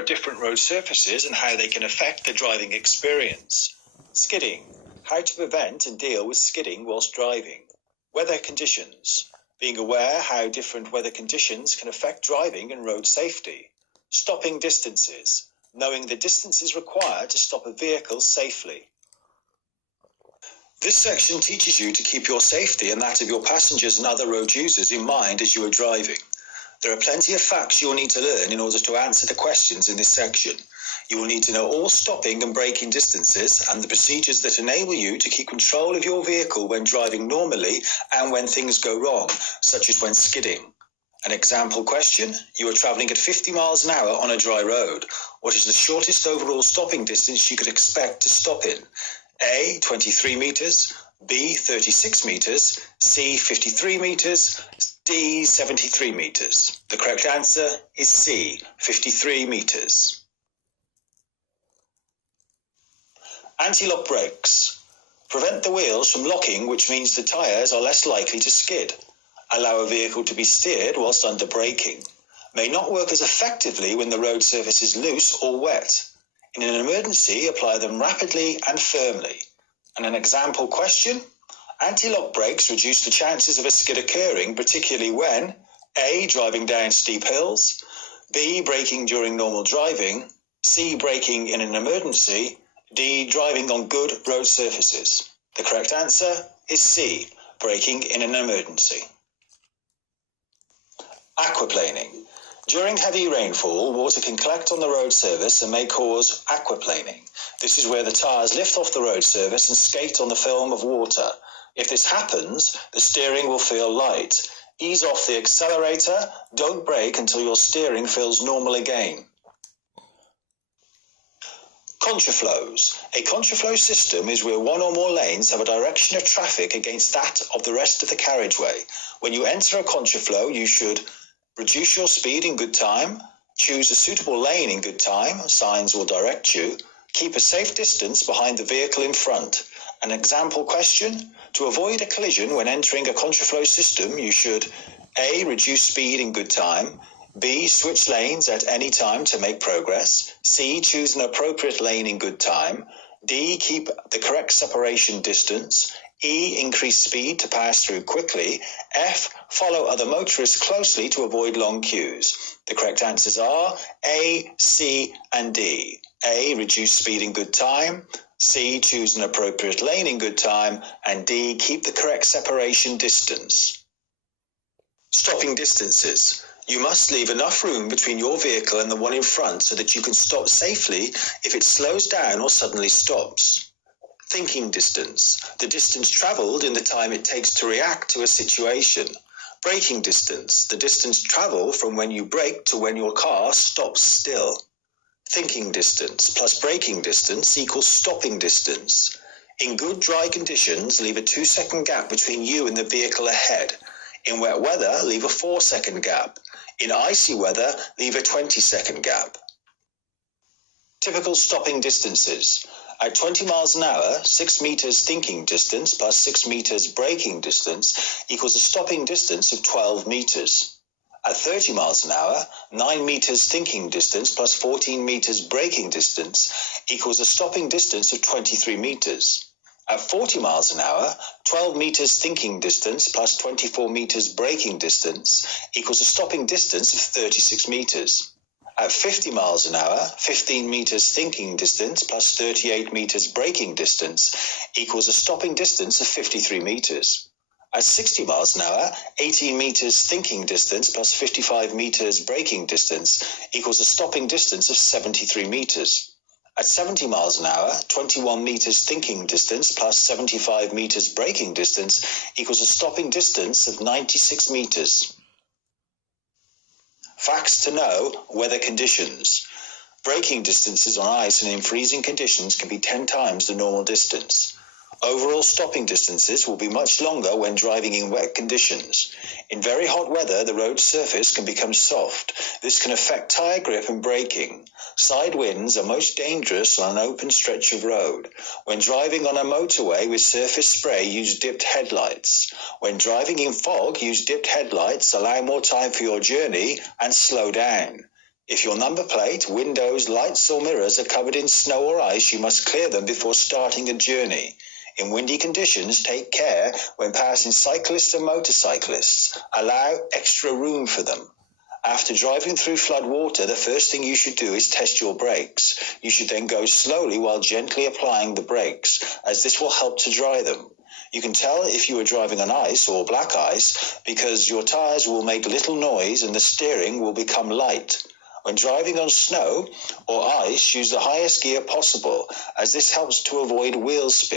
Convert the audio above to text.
of different road surfaces and how they can affect the driving experience. Skidding. How to prevent and deal with skidding whilst driving. Weather conditions. Being aware how different weather conditions can affect driving and road safety. Stopping distances. Knowing the distances required to stop a vehicle safely. This section teaches you to keep your safety and that of your passengers and other road users in mind as you are driving. There are plenty of facts you'll need to learn in order to answer the questions in this section. You will need to know all stopping and braking distances and the procedures that enable you to keep control of your vehicle when driving normally and when things go wrong, such as when skidding. An example question: you are travelling at 50 miles an hour on a dry road. What is the shortest overall stopping distance you could expect to stop in? A. 23 metres, B. 36 metres, C. 53 metres, D. 73 metres. The correct answer is C. 53 metres. Anti-lock brakes. Prevent the wheels from locking, which means the tyres are less likely to skid. Allow a vehicle to be steered whilst under braking. May not work as effectively when the road surface is loose or wet. In an emergency, apply them rapidly and firmly. And an example question: anti-lock brakes reduce the chances of a skid occurring, particularly when A. driving down steep hills, B. braking during normal driving, C. braking in an emergency, D. driving on good road surfaces. The correct answer is C. braking in an emergency. Aquaplaning. During heavy rainfall, water can collect on the road surface and may cause aquaplaning. This is where the tyres lift off the road surface and skate on the film of water. If this happens, the steering will feel light. Ease off the accelerator. Don't brake until your steering feels normal again. Contraflows. A contraflow system is where one or more lanes have a direction of traffic against that of the rest of the carriageway. When you enter a contraflow, you should reduce your speed in good time, choose a suitable lane in good time, signs will direct you, keep a safe distance behind the vehicle in front. An example question: to avoid a collision when entering a contraflow system, you should A. reduce speed in good time, B. switch lanes at any time to make progress, C. choose an appropriate lane in good time, D. keep the correct separation distance, E. increase speed to pass through quickly, F. follow other motorists closely to avoid long queues. The correct answers are A, C, and D. A. reduce speed in good time, C. choose an appropriate lane in good time, and D. keep the correct separation distance. Stopping distances. You must leave enough room between your vehicle and the one in front so that you can stop safely if it slows down or suddenly stops. Thinking distance. The distance travelled in the time it takes to react to a situation. Braking distance. The distance travelled from when you brake to when your car stops still. Thinking distance plus braking distance equals stopping distance. In good dry conditions, leave a 2-second gap between you and the vehicle ahead. In wet weather, leave a 4-second gap. In icy weather, leave a 20-second gap. Typical stopping distances. At 20 miles an hour, 6 meters thinking distance plus 6 meters braking distance equals a stopping distance of 12 meters. At 30 miles an hour, 9 meters thinking distance plus 14 meters braking distance equals a stopping distance of 23 meters. At 40 miles an hour, 12 meters thinking distance plus 24 meters braking distance equals a stopping distance of 36 meters. At 50 miles an hour, 15 meters thinking distance plus 38 meters braking distance equals a stopping distance of 53 meters. At 60 miles an hour, 18 meters thinking distance plus 55 meters braking distance equals a stopping distance of 73 meters. At 70 miles an hour, 21 meters thinking distance plus 75 meters braking distance equals a stopping distance of 96 meters. Facts to know: weather conditions. Braking distances on ice and in freezing conditions can be 10 times the normal distance. Overall stopping distances will be much longer when driving in wet conditions. In very hot weather, the road surface can become soft. This can affect tyre grip and braking. Side winds are most dangerous on an open stretch of road. When driving on a motorway with surface spray, use dipped headlights. When driving in fog, use dipped headlights, allow more time for your journey, and slow down. If your number plate, windows, lights or mirrors are covered in snow or ice, you must clear them before starting a journey. In windy conditions, take care when passing cyclists and motorcyclists. Allow extra room for them. After driving through flood water, the first thing you should do is test your brakes. You should then go slowly while gently applying the brakes, as this will help to dry them. You can tell if you are driving on ice or black ice because your tires will make little noise and the steering will become light. When driving on snow or ice, use the highest gear possible, as this helps to avoid wheel spin.